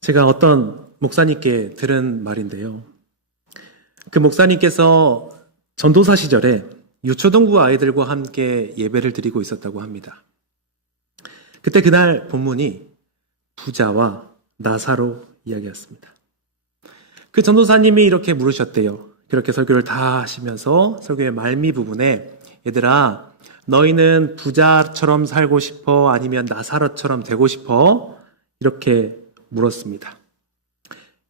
제가 어떤 목사님께 들은 말인데요. 그 목사님께서 전도사 시절에 유초등부 아이들과 함께 예배를 드리고 있었다고 합니다. 그때 그날 본문이 부자와 나사로 이야기였습니다. 그 전도사님이 이렇게 물으셨대요. 그렇게 설교를 다 하시면서 설교의 말미 부분에 얘들아, 너희는 부자처럼 살고 싶어? 아니면 나사로처럼 되고 싶어? 이렇게 물었습니다.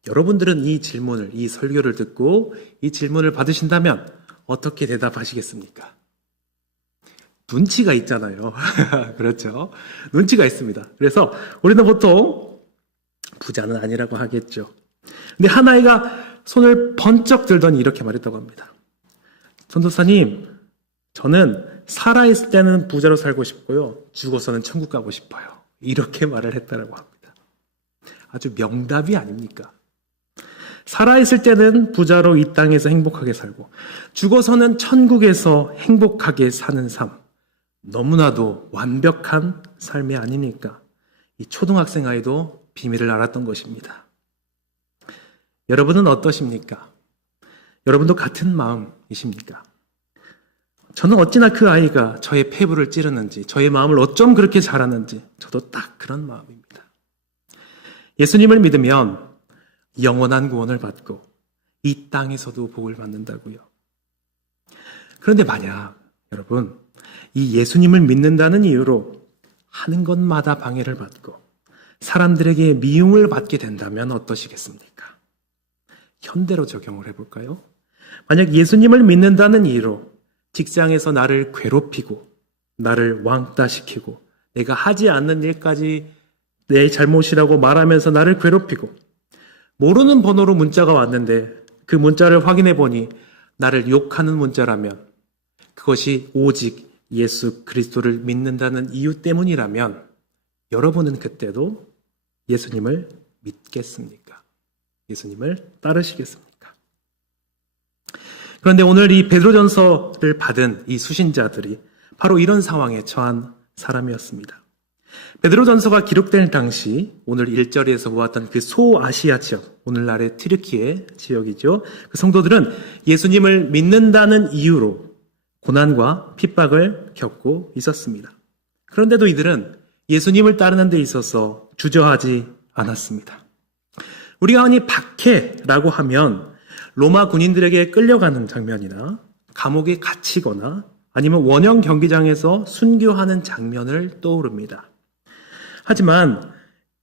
여러분들은 이 질문을, 이 설교를 듣고 이 질문을 받으신다면 어떻게 대답하시겠습니까? 눈치가 있잖아요. 그렇죠? 눈치가 있습니다. 그래서 우리는 보통 부자는 아니라고 하겠죠. 근데 한 아이가 손을 번쩍 들더니 이렇게 말했다고 합니다. 전도사님, 저는 살아있을 때는 부자로 살고 싶고요. 죽어서는 천국 가고 싶어요. 이렇게 말을 했다고 합니다. 아주 명답이 아닙니까? 살아있을 때는 부자로 이 땅에서 행복하게 살고 죽어서는 천국에서 행복하게 사는 삶. 너무나도 완벽한 삶이 아닙니까? 이 초등학생 아이도 비밀을 알았던 것입니다. 여러분은 어떠십니까? 여러분도 같은 마음이십니까? 저는 어찌나 그 아이가 저의 폐부를 찌르는지, 저의 마음을 어쩜 그렇게 잘하는지 저도 딱 그런 마음입니다. 예수님을 믿으면 영원한 구원을 받고 이 땅에서도 복을 받는다고요. 그런데 만약 여러분 이 예수님을 믿는다는 이유로 하는 것마다 방해를 받고 사람들에게 미움을 받게 된다면 어떠시겠습니까? 현대로 적용을 해볼까요? 만약 예수님을 믿는다는 이유로 직장에서 나를 괴롭히고 나를 왕따시키고 내가 하지 않는 일까지 내 잘못이라고 말하면서 나를 괴롭히고 모르는 번호로 문자가 왔는데 그 문자를 확인해 보니 나를 욕하는 문자라면 그것이 오직 예수 그리스도를 믿는다는 이유 때문이라면 여러분은 그때도 예수님을 믿겠습니까? 예수님을 따르시겠습니까? 그런데 오늘 이 베드로전서를 받은 이 수신자들이 바로 이런 상황에 처한 사람이었습니다. 베드로전서가 기록된 당시 오늘 1절에서 보았던 그 소아시아 지역, 오늘날의 튀르키예 지역이죠. 그 성도들은 예수님을 믿는다는 이유로 고난과 핍박을 겪고 있었습니다. 그런데도 이들은 예수님을 따르는 데 있어서 주저하지 않았습니다. 우리가 흔히 박해라고 하면 로마 군인들에게 끌려가는 장면이나 감옥에 갇히거나 아니면 원형 경기장에서 순교하는 장면을 떠오릅니다. 하지만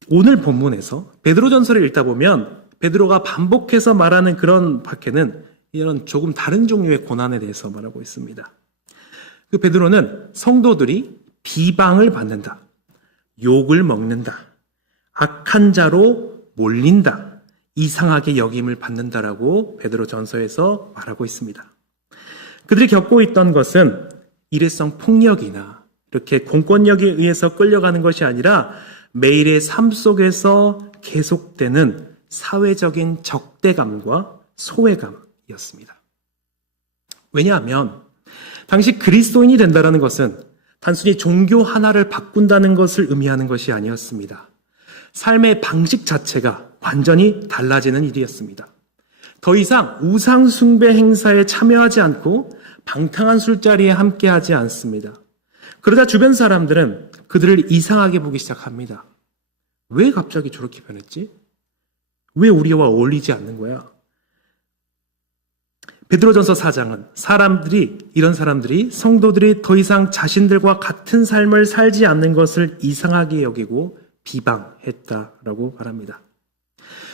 오늘 본문에서 베드로전서를 읽다 보면 베드로가 반복해서 말하는 그런 박해는 이런 조금 다른 종류의 고난에 대해서 말하고 있습니다. 그 베드로는 성도들이 비방을 받는다, 욕을 먹는다, 악한 자로 몰린다, 이상하게 여김을 받는다라고 베드로전서에서 말하고 있습니다. 그들이 겪고 있던 것은 일회성 폭력이나 이렇게 공권력에 의해서 끌려가는 것이 아니라 매일의 삶 속에서 계속되는 사회적인 적대감과 소외감이었습니다. 왜냐하면 당시 그리스도인이 된다는 것은 단순히 종교 하나를 바꾼다는 것을 의미하는 것이 아니었습니다. 삶의 방식 자체가 완전히 달라지는 일이었습니다. 더 이상 우상 숭배 행사에 참여하지 않고 방탕한 술자리에 함께하지 않습니다. 그러자 주변 사람들은 그들을 이상하게 보기 시작합니다. 왜 갑자기 저렇게 변했지? 왜 우리와 어울리지 않는 거야? 베드로전서 4장은 이런 사람들이 성도들이 더 이상 자신들과 같은 삶을 살지 않는 것을 이상하게 여기고 비방했다라고 말합니다.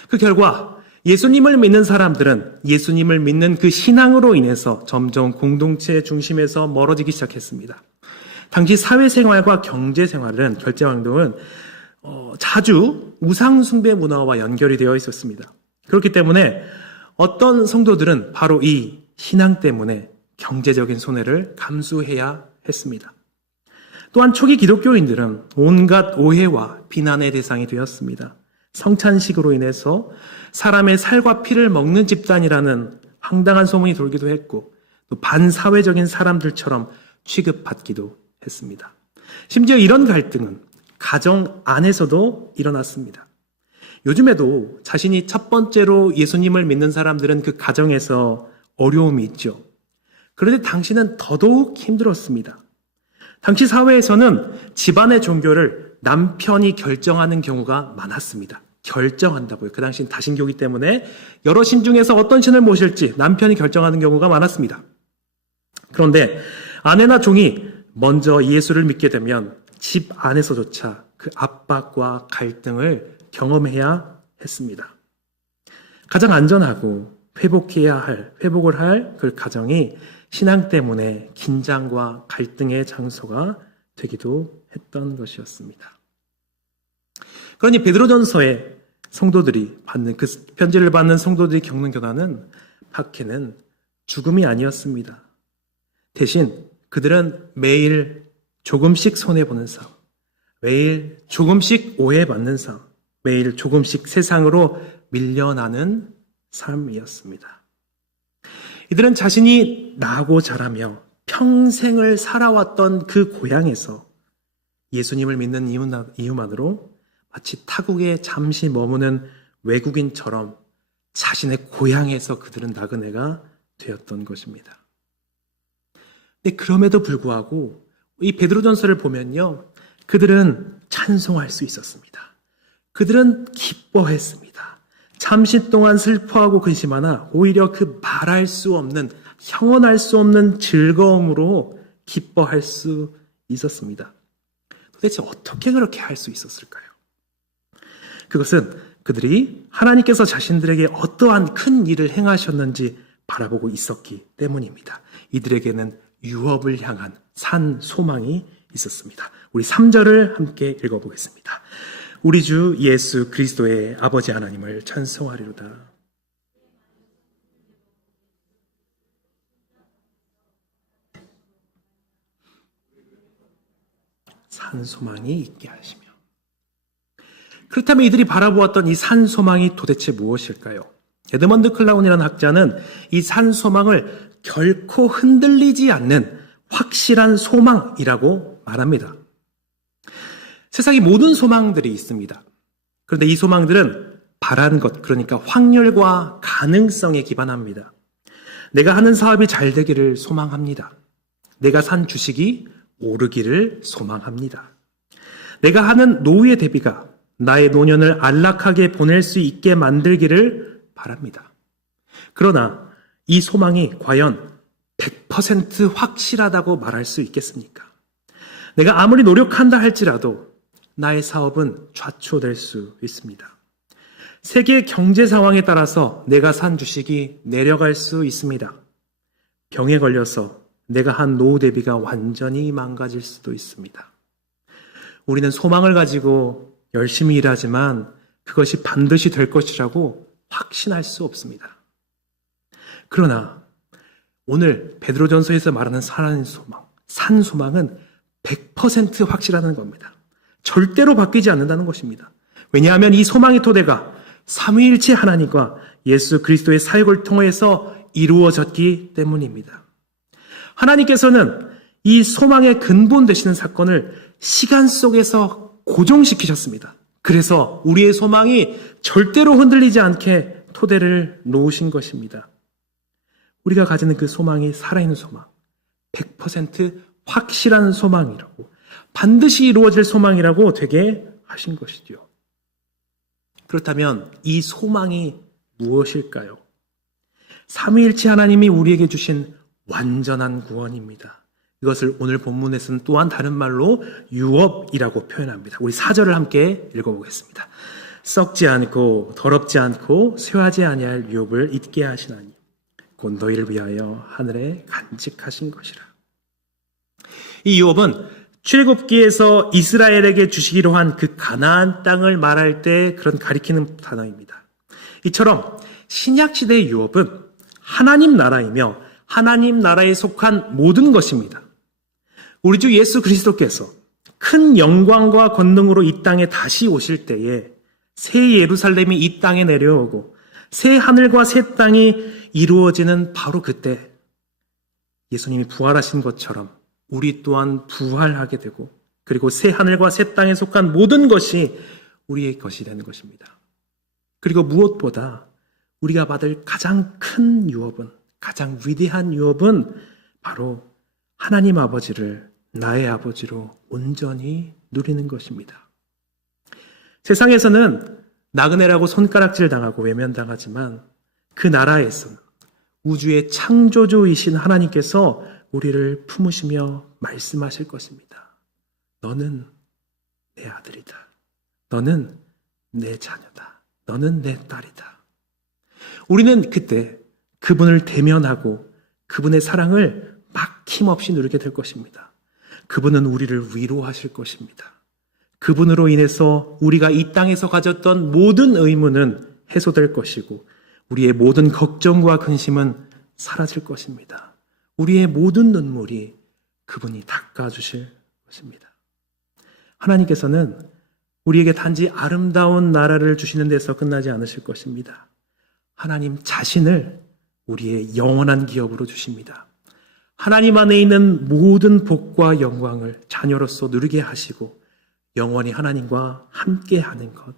그 결과 예수님을 믿는 사람들은 예수님을 믿는 그 신앙으로 인해서 점점 공동체 중심에서 멀어지기 시작했습니다. 당시 사회생활과 경제생활은 결제활동은 자주 우상숭배 문화와 연결이 되어 있었습니다. 그렇기 때문에 어떤 성도들은 바로 이 신앙 때문에 경제적인 손해를 감수해야 했습니다. 또한 초기 기독교인들은 온갖 오해와 비난의 대상이 되었습니다. 성찬식으로 인해서 사람의 살과 피를 먹는 집단이라는 황당한 소문이 돌기도 했고 또 반사회적인 사람들처럼 취급받기도 했습니다. 심지어 이런 갈등은 가정 안에서도 일어났습니다. 요즘에도 자신이 첫 번째로 예수님을 믿는 사람들은 그 가정에서 어려움이 있죠. 그런데 당시는 더더욱 힘들었습니다. 당시 사회에서는 집안의 종교를 남편이 결정하는 경우가 많았습니다. 결정한다고요. 그 당시는 다신교이기 때문에 여러 신 중에서 어떤 신을 모실지 남편이 결정하는 경우가 많았습니다. 그런데 아내나 종이 먼저 예수를 믿게 되면 집 안에서조차 그 압박과 갈등을 경험해야 했습니다. 가장 안전하고 회복을 할 그 가정이 신앙 때문에 긴장과 갈등의 장소가 되기도 했던 것이었습니다. 그러니 베드로전서에 성도들이 받는 그 편지를 받는 성도들이 겪는 고난은 박해는 죽음이 아니었습니다. 대신 그들은 매일 조금씩 손해보는 삶, 매일 조금씩 오해받는 삶, 매일 조금씩 세상으로 밀려나는 삶이었습니다. 이들은 자신이 나고 자라며 평생을 살아왔던 그 고향에서 예수님을 믿는 이유만으로 마치 타국에 잠시 머무는 외국인처럼 자신의 고향에서 그들은 나그네가 되었던 것입니다. 근데 그럼에도 불구하고 이 베드로전서를 보면요, 그들은 찬송할 수 있었습니다. 그들은 기뻐했습니다. 잠시 동안 슬퍼하고 근심하나 오히려 그 말할 수 없는, 형언할 수 없는 즐거움으로 기뻐할 수 있었습니다. 도대체 어떻게 그렇게 할 수 있었을까요? 그것은 그들이 하나님께서 자신들에게 어떠한 큰 일을 행하셨는지 바라보고 있었기 때문입니다. 이들에게는 유업을 향한 산 소망이 있었습니다. 우리 3절을 함께 읽어보겠습니다. 우리 주 예수 그리스도의 아버지 하나님을 찬송하리로다. 산 소망이 있게 하시며. 그렇다면 이들이 바라보았던 이 산 소망이 도대체 무엇일까요? 에드먼드 클라운이라는 학자는 이 산 소망을 결코 흔들리지 않는 확실한 소망이라고 말합니다. 세상에 모든 소망들이 있습니다. 그런데 이 소망들은 바라는 것, 그러니까 확률과 가능성에 기반합니다. 내가 하는 사업이 잘 되기를 소망합니다. 내가 산 주식이 오르기를 소망합니다. 내가 하는 노후의 대비가 나의 노년을 안락하게 보낼 수 있게 만들기를 바랍니다. 그러나 이 소망이 과연 100% 확실하다고 말할 수 있겠습니까? 내가 아무리 노력한다 할지라도 나의 사업은 좌초될 수 있습니다. 세계 경제 상황에 따라서 내가 산 주식이 내려갈 수 있습니다. 병에 걸려서 내가 한 노후 대비가 완전히 망가질 수도 있습니다. 우리는 소망을 가지고 열심히 일하지만 그것이 반드시 될 것이라고 확신할 수 없습니다. 그러나 오늘 베드로전서에서 말하는 산 소망은 100% 확실하다는 겁니다. 절대로 바뀌지 않는다는 것입니다. 왜냐하면 이 소망의 토대가 삼위일체 하나님과 예수 그리스도의 사역을 통해서 이루어졌기 때문입니다. 하나님께서는 이 소망의 근본 되시는 사건을 시간 속에서 고정시키셨습니다. 그래서 우리의 소망이 절대로 흔들리지 않게 토대를 놓으신 것입니다. 우리가 가지는 그 소망이 살아있는 소망, 100% 확실한 소망이라고, 반드시 이루어질 소망이라고 되게 하신 것이죠. 그렇다면 이 소망이 무엇일까요? 삼위일체 하나님이 우리에게 주신 완전한 구원입니다. 이것을 오늘 본문에서는 또한 다른 말로 유업이라고 표현합니다. 우리 4절을 함께 읽어보겠습니다. 썩지 않고 더럽지 않고 쇠하지 아니할 유업을 잊게 하시나니 곧 너희를 위하여 하늘에 간직하신 것이라. 이 유업은 출애굽기에서 이스라엘에게 주시기로 한 그 가나안 땅을 말할 때 그런 가리키는 단어입니다. 이처럼 신약시대의 유업은 하나님 나라이며 하나님 나라에 속한 모든 것입니다. 우리 주 예수 그리스도께서 큰 영광과 권능으로 이 땅에 다시 오실 때에 새 예루살렘이 이 땅에 내려오고 새 하늘과 새 땅이 이루어지는 바로 그때 예수님이 부활하신 것처럼 우리 또한 부활하게 되고 그리고 새 하늘과 새 땅에 속한 모든 것이 우리의 것이 되는 것입니다. 그리고 무엇보다 우리가 받을 가장 큰 유업은, 가장 위대한 유업은 바로 하나님 아버지를 나의 아버지로 온전히 누리는 것입니다. 세상에서는 나그네라고 손가락질 당하고 외면당하지만 그 나라에서는 우주의 창조주이신 하나님께서 우리를 품으시며 말씀하실 것입니다. 너는 내 아들이다. 너는 내 자녀다. 너는 내 딸이다. 우리는 그때 그분을 대면하고 그분의 사랑을 막힘없이 누리게 될 것입니다. 그분은 우리를 위로하실 것입니다. 그분으로 인해서 우리가 이 땅에서 가졌던 모든 의무는 해소될 것이고 우리의 모든 걱정과 근심은 사라질 것입니다. 우리의 모든 눈물이 그분이 닦아주실 것입니다. 하나님께서는 우리에게 단지 아름다운 나라를 주시는 데서 끝나지 않으실 것입니다. 하나님 자신을 우리의 영원한 기업으로 주십니다. 하나님 안에 있는 모든 복과 영광을 자녀로서 누리게 하시고 영원히 하나님과 함께하는 것,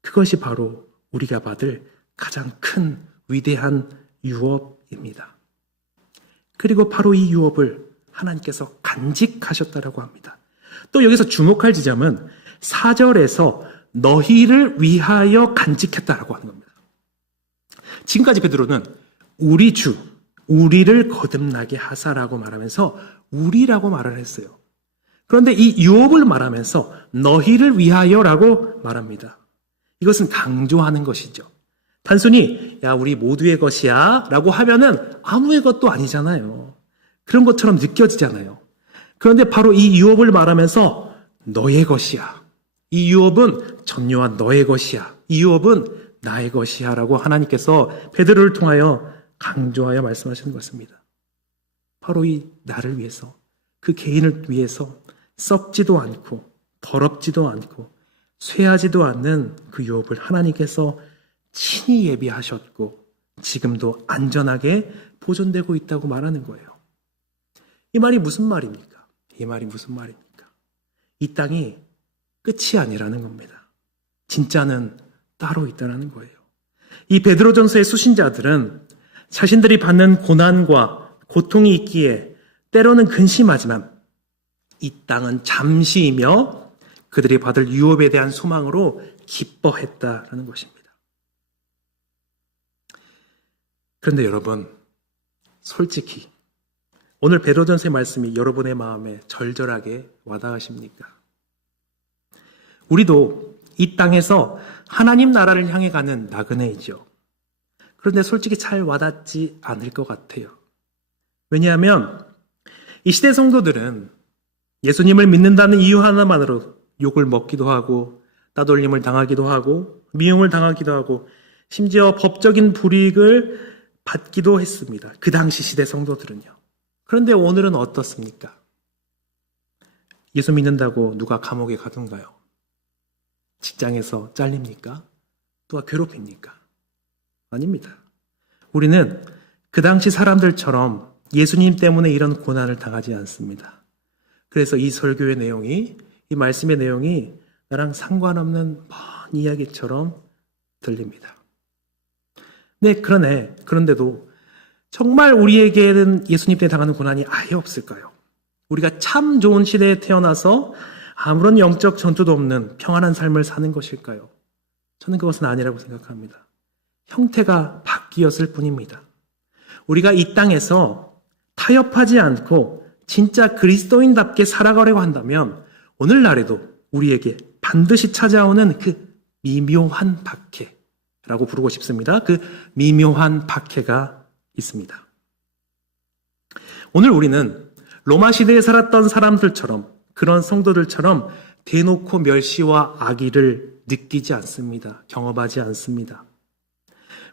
그것이 바로 우리가 받을 가장 큰 위대한 유업입니다. 그리고 바로 이 유업을 하나님께서 간직하셨다라고 합니다. 또 여기서 주목할 지점은 4절에서 너희를 위하여 간직했다라고 하는 겁니다. 지금까지 베드로는 우리 주, 우리를 거듭나게 하사라고 말하면서 우리라고 말을 했어요. 그런데 이 유업을 말하면서 너희를 위하여라고 말합니다. 이것은 강조하는 것이죠. 단순히 야 우리 모두의 것이야 라고 하면은 아무의 것도 아니잖아요. 그런 것처럼 느껴지잖아요. 그런데 바로 이 유업을 말하면서 너의 것이야. 이 유업은 전요한 너의 것이야. 이 유업은 나의 것이야 라고 하나님께서 베드로를 통하여 강조하여 말씀하시는 것입니다. 바로 이 나를 위해서, 그 개인을 위해서 썩지도 않고 더럽지도 않고 쇠하지도 않는 그 유업을 하나님께서 친히 예비하셨고 지금도 안전하게 보존되고 있다고 말하는 거예요. 이 말이 무슨 말입니까? 이 말이 무슨 말입니까? 이 땅이 끝이 아니라는 겁니다. 진짜는 따로 있다는 거예요. 이 베드로전서의 수신자들은 자신들이 받는 고난과 고통이 있기에 때로는 근심하지만 이 땅은 잠시이며 그들이 받을 유업에 대한 소망으로 기뻐했다라는 것입니다. 그런데 여러분, 솔직히 오늘 베드로전서의 말씀이 여러분의 마음에 절절하게 와닿으십니까? 우리도 이 땅에서 하나님 나라를 향해 가는 나그네이죠. 그런데 솔직히 잘 와닿지 않을 것 같아요. 왜냐하면 이 시대 성도들은 예수님을 믿는다는 이유 하나만으로 욕을 먹기도 하고 따돌림을 당하기도 하고 미움을 당하기도 하고 심지어 법적인 불이익을 받기도 했습니다. 그 당시 시대 성도들은요. 그런데 오늘은 어떻습니까? 예수 믿는다고 누가 감옥에 가던가요? 직장에서 잘립니까? 누가 괴롭힙니까? 아닙니다. 우리는 그 당시 사람들처럼 예수님 때문에 이런 고난을 당하지 않습니다. 그래서 이 설교의 내용이, 이 말씀의 내용이 나랑 상관없는 먼 이야기처럼 들립니다. 네, 그런데도 정말 우리에게는 예수님 때문에 당하는 고난이 아예 없을까요? 우리가 참 좋은 시대에 태어나서 아무런 영적 전투도 없는 평안한 삶을 사는 것일까요? 저는 그것은 아니라고 생각합니다. 형태가 바뀌었을 뿐입니다. 우리가 이 땅에서 타협하지 않고 진짜 그리스도인답게 살아가려고 한다면 오늘날에도 우리에게 반드시 찾아오는 그 미묘한 박해라고 부르고 싶습니다. 그 미묘한 박해가 있습니다. 오늘 우리는 로마 시대에 살았던 사람들처럼, 그런 성도들처럼 대놓고 멸시와 악의를 느끼지 않습니다. 경험하지 않습니다.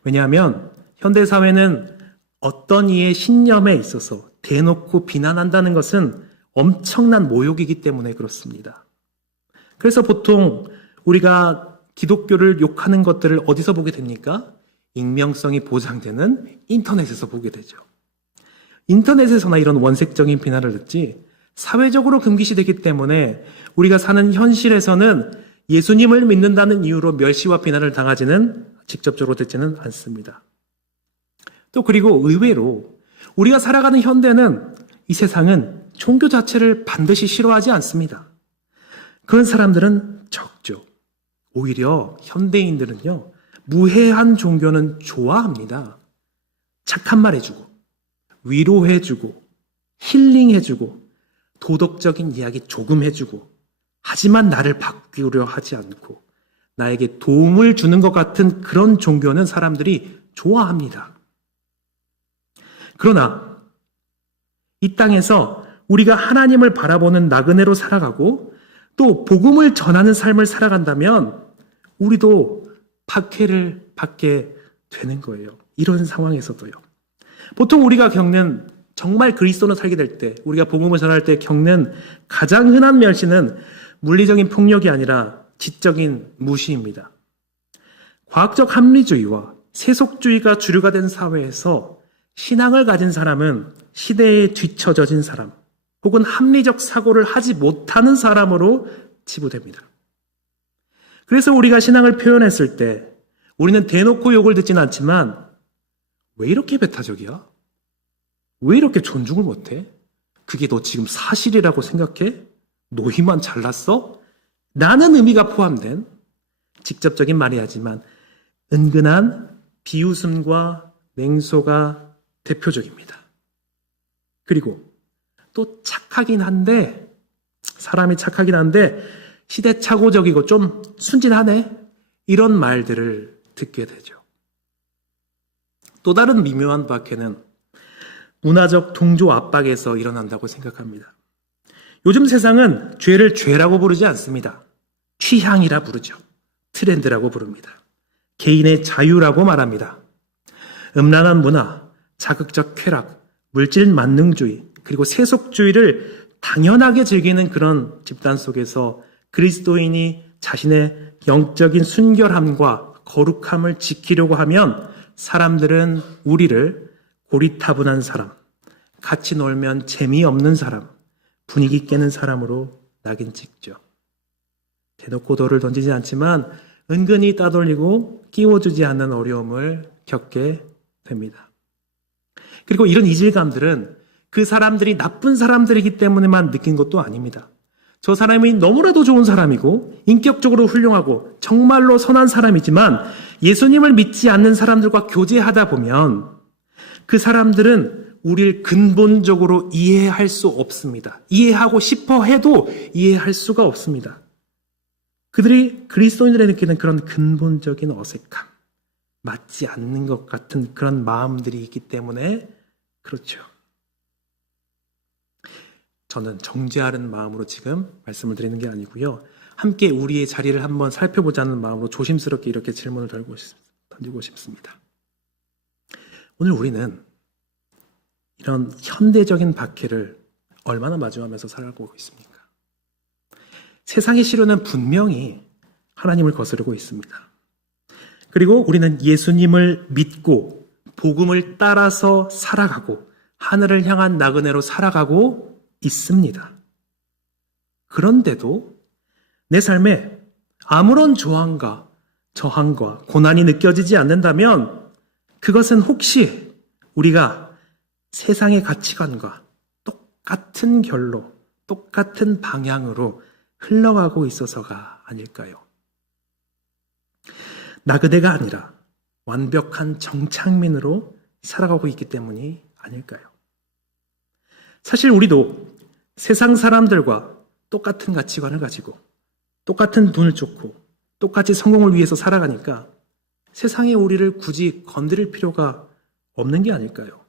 왜냐하면 현대사회는 어떤 이의 신념에 있어서 대놓고 비난한다는 것은 엄청난 모욕이기 때문에 그렇습니다. 그래서 보통 우리가 기독교를 욕하는 것들을 어디서 보게 됩니까? 익명성이 보장되는 인터넷에서 보게 되죠. 인터넷에서나 이런 원색적인 비난을 듣지 사회적으로 금기시되기 때문에 우리가 사는 현실에서는 예수님을 믿는다는 이유로 멸시와 비난을 당하지는 직접적으로 듣지는 않습니다. 또 그리고 의외로 우리가 살아가는 현대는 이 세상은 종교 자체를 반드시 싫어하지 않습니다. 그런 사람들은 적죠. 오히려 현대인들은요, 무해한 종교는 좋아합니다. 착한 말 해주고, 위로해주고, 힐링해주고, 도덕적인 이야기 조금 해주고, 하지만 나를 바꾸려 하지 않고 나에게 도움을 주는 것 같은 그런 종교는 사람들이 좋아합니다. 그러나 이 땅에서 우리가 하나님을 바라보는 나그네로 살아가고 또 복음을 전하는 삶을 살아간다면 우리도 박해를 받게 되는 거예요. 이런 상황에서도요. 보통 우리가 겪는, 정말 그리스도로 살게 될 때, 우리가 복음을 전할 때 겪는 가장 흔한 멸시는 물리적인 폭력이 아니라 지적인 무시입니다. 과학적 합리주의와 세속주의가 주류가 된 사회에서 신앙을 가진 사람은 시대에 뒤처져진 사람, 혹은 합리적 사고를 하지 못하는 사람으로 치부됩니다. 그래서 우리가 신앙을 표현했을 때 우리는 대놓고 욕을 듣지는 않지만, 왜 이렇게 배타적이야? 왜 이렇게 존중을 못해? 그게 너 지금 사실이라고 생각해? 너희만 잘났어? 라는 의미가 포함된 직접적인 말이야지만 은근한 비웃음과 냉소가 대표적입니다. 그리고 또 착하긴 한데, 사람이 착하긴 한데 시대착오적이고 좀 순진하네, 이런 말들을 듣게 되죠. 또 다른 미묘한 박해는 문화적 동조 압박에서 일어난다고 생각합니다. 요즘 세상은 죄를 죄라고 부르지 않습니다. 취향이라 부르죠. 트렌드라고 부릅니다. 개인의 자유라고 말합니다. 음란한 문화, 자극적 쾌락, 물질 만능주의, 그리고 세속주의를 당연하게 즐기는 그런 집단 속에서 그리스도인이 자신의 영적인 순결함과 거룩함을 지키려고 하면 사람들은 우리를 고리타분한 사람, 같이 놀면 재미없는 사람, 분위기 깨는 사람으로 낙인 찍죠. 대놓고 돌을 던지지 않지만 은근히 따돌리고 끼워주지 않는 어려움을 겪게 됩니다. 그리고 이런 이질감들은 그 사람들이 나쁜 사람들이기 때문에만 느낀 것도 아닙니다. 저 사람이 너무나도 좋은 사람이고 인격적으로 훌륭하고 정말로 선한 사람이지만 예수님을 믿지 않는 사람들과 교제하다 보면 그 사람들은 우리를 근본적으로 이해할 수 없습니다. 이해하고 싶어 해도 이해할 수가 없습니다. 그들이 그리스도인들에 느끼는 그런 근본적인 어색함, 맞지 않는 것 같은 그런 마음들이 있기 때문에 그렇죠. 저는 정죄하는 마음으로 지금 말씀을 드리는 게 아니고요. 함께 우리의 자리를 한번 살펴보자는 마음으로 조심스럽게 이렇게 질문을 던지고 싶습니다. 오늘 우리는 이런 현대적인 박해를 얼마나 마주하면서 살아가고 있습니까? 세상의 시류는 분명히 하나님을 거스르고 있습니다. 그리고 우리는 예수님을 믿고 복음을 따라서 살아가고 하늘을 향한 나그네로 살아가고 있습니다. 그런데도 내 삶에 아무런 저항과 고난이 느껴지지 않는다면 그것은 혹시 우리가 세상의 가치관과 똑같은 결로, 똑같은 방향으로 흘러가고 있어서가 아닐까요? 나그네가 아니라 완벽한 정착민으로 살아가고 있기 때문이 아닐까요? 사실 우리도 세상 사람들과 똑같은 가치관을 가지고 똑같은 돈을 쫓고 똑같이 성공을 위해서 살아가니까 세상에 우리를 굳이 건드릴 필요가 없는 게 아닐까요?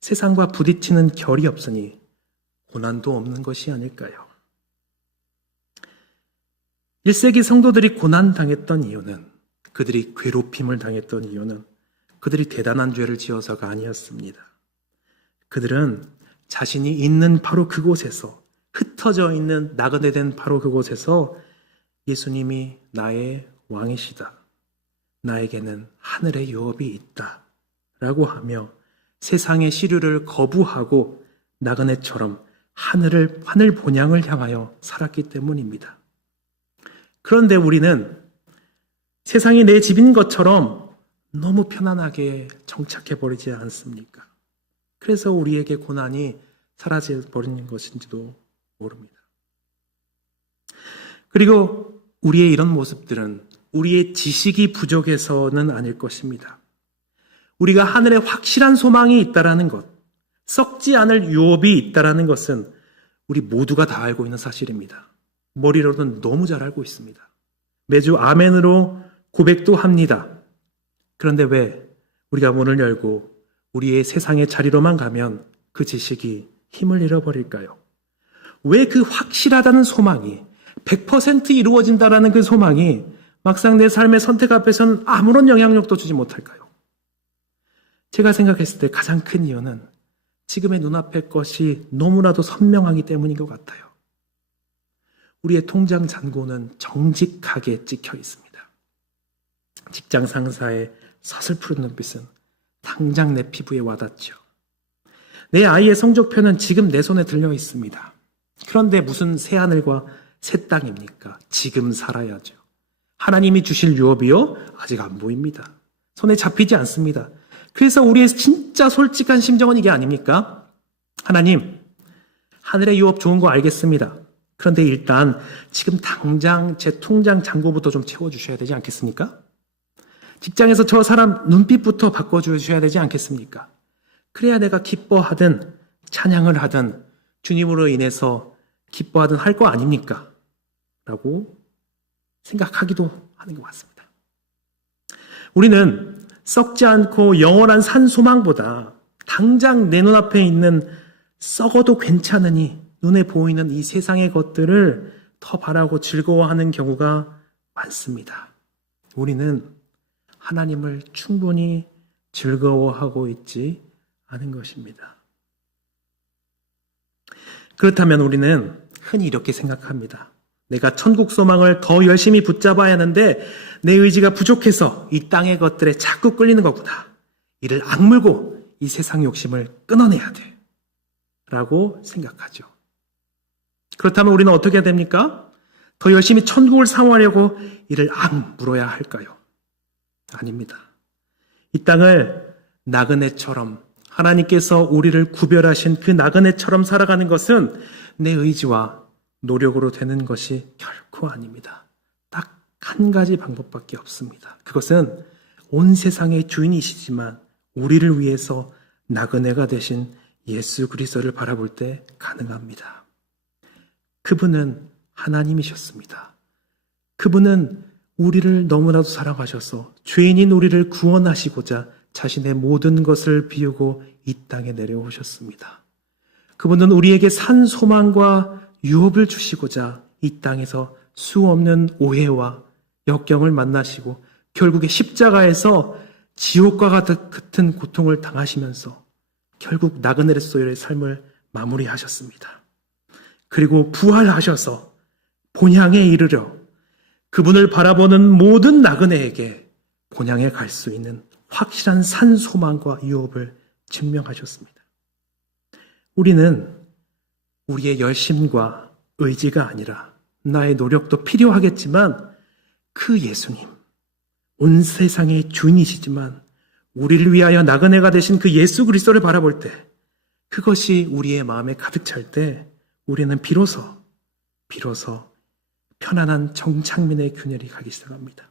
세상과 부딪히는 결이 없으니 고난도 없는 것이 아닐까요? 1세기 성도들이 고난당했던 이유는, 그들이 괴롭힘을 당했던 이유는 그들이 대단한 죄를 지어서가 아니었습니다. 그들은 자신이 있는 바로 그곳에서, 흩어져 있는 나그네된 바로 그곳에서 예수님이 나의 왕이시다, 나에게는 하늘의 유업이 있다 라고 하며 세상의 시류를 거부하고 나그네처럼 하늘 본향을 향하여 살았기 때문입니다. 그런데 우리는 세상이 내 집인 것처럼 너무 편안하게 정착해버리지 않습니까? 그래서 우리에게 고난이 사라져버리는 것인지도 모릅니다. 그리고 우리의 이런 모습들은 우리의 지식이 부족해서는 아닐 것입니다. 우리가 하늘에 확실한 소망이 있다라는 것, 썩지 않을 유업이 있다라는 것은 우리 모두가 다 알고 있는 사실입니다. 머리로는 너무 잘 알고 있습니다. 매주 아멘으로 고백도 합니다. 그런데 왜 우리가 문을 열고 우리의 세상의 자리로만 가면 그 지식이 힘을 잃어버릴까요? 왜 그 확실하다는 소망이 100% 이루어진다라는 그 소망이 막상 내 삶의 선택 앞에서는 아무런 영향력도 주지 못할까요? 제가 생각했을 때 가장 큰 이유는 지금의 눈앞의 것이 너무나도 선명하기 때문인 것 같아요. 우리의 통장 잔고는 정직하게 찍혀 있습니다. 직장 상사의 서슬푸른 눈빛은 당장 내 피부에 와닿죠. 내 아이의 성적표는 지금 내 손에 들려 있습니다. 그런데 무슨 새하늘과 새 땅입니까? 지금 살아야죠. 하나님이 주실 유업이요? 아직 안 보입니다. 손에 잡히지 않습니다. 그래서 우리의 진짜 솔직한 심정은 이게 아닙니까? 하나님, 하늘의 유업 좋은 거 알겠습니다. 그런데 일단 지금 당장 제 통장 잔고부터 좀 채워주셔야 되지 않겠습니까? 직장에서 저 사람 눈빛부터 바꿔주셔야 되지 않겠습니까? 그래야 내가 기뻐하든 찬양을 하든 주님으로 인해서 기뻐하든 할 거 아닙니까? 라고 생각하기도 하는 것 같습니다. 우리는 썩지 않고 영원한 산 소망보다 당장 내 눈앞에 있는 썩어도 괜찮으니 눈에 보이는 이 세상의 것들을 더 바라고 즐거워하는 경우가 많습니다. 우리는 하나님을 충분히 즐거워하고 있지 않은 것입니다. 그렇다면 우리는 흔히 이렇게 생각합니다. 내가 천국 소망을 더 열심히 붙잡아야 하는데 내 의지가 부족해서 이 땅의 것들에 자꾸 끌리는 거구나. 이를 악물고 이 세상 욕심을 끊어내야 돼. 라고 생각하죠. 그렇다면 우리는 어떻게 해야 됩니까? 더 열심히 천국을 사모하려고 이를 악물어야 할까요? 아닙니다. 이 땅을 나그네처럼 하나님께서 우리를 구별하신 그 나그네처럼 살아가는 것은 내 의지와 노력으로 되는 것이 결코 아닙니다. 딱 한 가지 방법밖에 없습니다. 그것은 온 세상의 주인이시지만 우리를 위해서 나그네가 되신 예수 그리스도를 바라볼 때 가능합니다. 그분은 하나님이셨습니다. 그분은 우리를 너무나도 사랑하셔서 죄인인 우리를 구원하시고자 자신의 모든 것을 비우고 이 땅에 내려오셨습니다. 그분은 우리에게 산 소망과 유업을 주시고자 이 땅에서 수없는 오해와 역경을 만나시고 결국에 십자가에서 지옥과 같은 고통을 당하시면서 결국 나그네로서의 삶을 마무리하셨습니다. 그리고 부활하셔서 본향에 이르러 그분을 바라보는 모든 나그네에게 본향에 갈 수 있는 확실한 산 소망과 유업을 증명하셨습니다. 우리는 우리의 열심과 의지가 아니라 나의 노력도 필요하겠지만 그 예수님, 온 세상의 주인이시지만 우리를 위하여 나그네가 되신 그 예수 그리스도를 바라볼 때 그것이 우리의 마음에 가득 찰 때 우리는 비로소 편안한 정착민의 균열이 가기 시작합니다.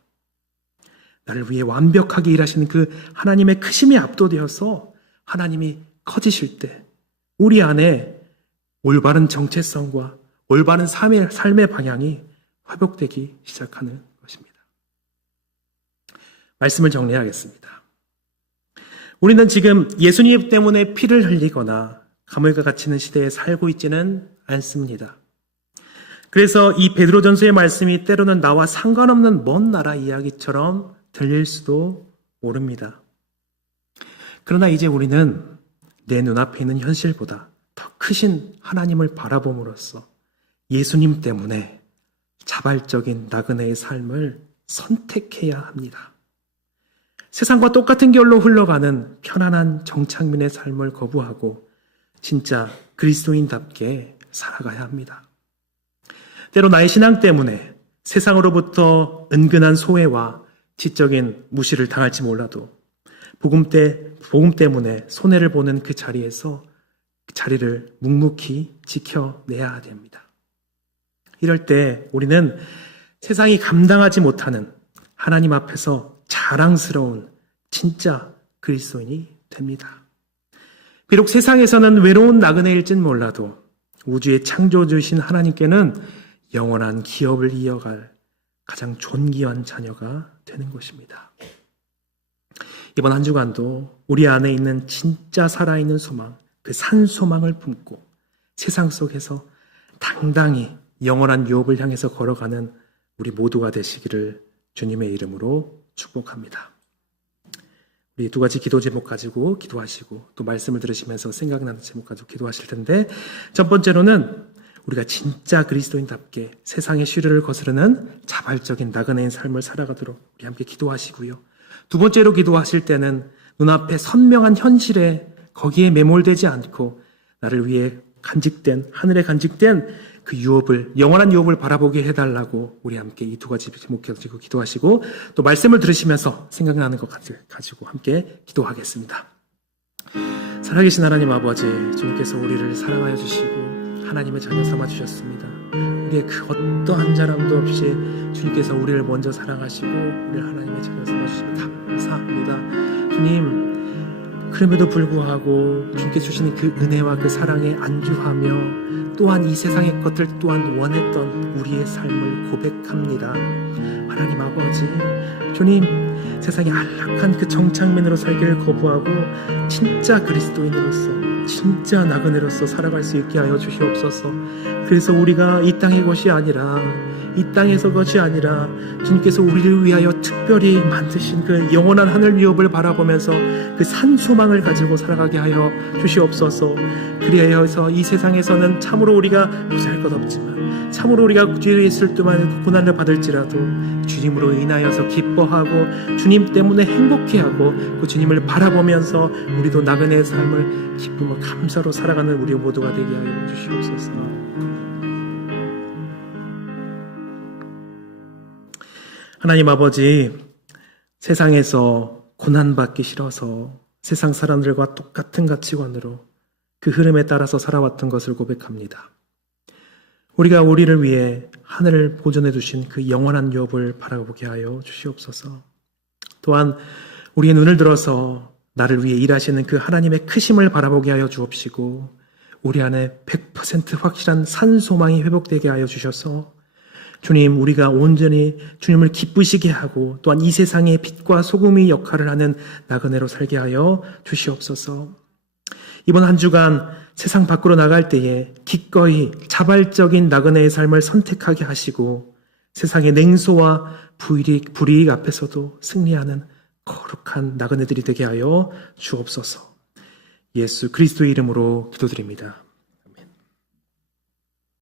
나를 위해 완벽하게 일하시는 그 하나님의 크심이 압도되어서 하나님이 커지실 때 우리 안에 올바른 정체성과 올바른 삶의 방향이 회복되기 시작하는 것입니다. 말씀을 정리하겠습니다. 우리는 지금 예수님 때문에 피를 흘리거나 감옥에 갇히는 시대에 살고 있지는 않습니다. 그래서 이 베드로전서의 말씀이 때로는 나와 상관없는 먼 나라 이야기처럼 들릴 수도 모릅니다. 그러나 이제 우리는 내 눈앞에 있는 현실보다 더 크신 하나님을 바라봄으로써 예수님 때문에 자발적인 나그네의 삶을 선택해야 합니다. 세상과 똑같은 결로 흘러가는 편안한 정착민의 삶을 거부하고 진짜 그리스도인답게 살아가야 합니다. 때로 나의 신앙 때문에 세상으로부터 은근한 소외와 지적인 무시를 당할지 몰라도 복음 때문에 손해를 보는 그 자리에서 그 자리를 묵묵히 지켜내야 됩니다. 이럴 때 우리는 세상이 감당하지 못하는 하나님 앞에서 자랑스러운 진짜 그리스도인이 됩니다. 비록 세상에서는 외로운 나그네일진 몰라도 우주의 창조주이신 하나님께는 영원한 기업을 이어갈 가장 존귀한 자녀가 되는 것입니다. 이번 한 주간도 우리 안에 있는 진짜 살아있는 소망, 그 산소망을 품고 세상 속에서 당당히 영원한 유업을 향해서 걸어가는 우리 모두가 되시기를 주님의 이름으로 축복합니다. 우리 두 가지 기도 제목 가지고 기도하시고 또 말씀을 들으시면서 생각나는 제목 가지고 기도하실 텐데, 첫 번째로는 우리가 진짜 그리스도인답게 세상의 시류를 거스르는 자발적인 나그네인 삶을 살아가도록 우리 함께 기도하시고요. 두 번째로 기도하실 때는 눈앞에 선명한 현실에 거기에 매몰되지 않고 나를 위해 하늘에 간직된 그 유업을, 영원한 유업을 바라보게 해달라고 우리 함께 이 두 가지 제목 가지고 기도하시고 또 말씀을 들으시면서 생각나는 것 가지고 함께 기도하겠습니다. 살아계신 하나님 아버지, 주님께서 우리를 사랑하여 주시고 하나님의 자녀 삼아 주셨습니다. 우리의 그 어떠한 자랑도 없이 주님께서 우리를 먼저 사랑하시고 우리를 하나님의 자녀 삼아 주시면 감사합니다. 주님, 그럼에도 불구하고 주님께 주시는 그 은혜와 그 사랑에 안주하며 또한 이 세상의 것들 또한 원했던 우리의 삶을 고백합니다. 하나님 아버지, 주님, 세상의 안락한 그 정착맨으로 살기를 거부하고 진짜 그리스도인으로서, 진짜 나그네로서 살아갈 수 있게 하여 주시옵소서. 그래서 우리가 이 땅의 것이 아니라, 이 땅에서 것이 아니라 주님께서 우리를 위하여 특별히 만드신 그 영원한 하늘 위업을 바라보면서 그 산소망을 가지고 살아가게 하여 주시옵소서. 그리하여서 이 세상에서는 참으로 우리가 부자할 것 없지만, 참으로 우리가 죄에 있을 때만 고난을 받을지라도 주님으로 인하여서 기뻐하고 주님 때문에 행복해하고 그 주님을 바라보면서 우리도 나그네의 삶을 기쁨과 감사로 살아가는 우리 모두가 되게 하여 주시옵소서. 하나님 아버지, 세상에서 고난받기 싫어서 세상 사람들과 똑같은 가치관으로 그 흐름에 따라서 살아왔던 것을 고백합니다. 우리가 우리를 위해 하늘을 보존해 두신 그 영원한 유업을 바라보게 하여 주시옵소서. 또한 우리의 눈을 들어서 나를 위해 일하시는 그 하나님의 크심을 바라보게 하여 주옵시고 우리 안에 100% 확실한 산소망이 회복되게 하여 주셔서 주님, 우리가 온전히 주님을 기쁘시게 하고 또한 이 세상의 빛과 소금의 역할을 하는 나그네로 살게 하여 주시옵소서. 이번 한 주간 세상 밖으로 나갈 때에 기꺼이 자발적인 나그네의 삶을 선택하게 하시고 세상의 냉소와 불이익 앞에서도 승리하는 거룩한 나그네들이 되게 하여 주옵소서. 예수 그리스도의 이름으로 기도드립니다.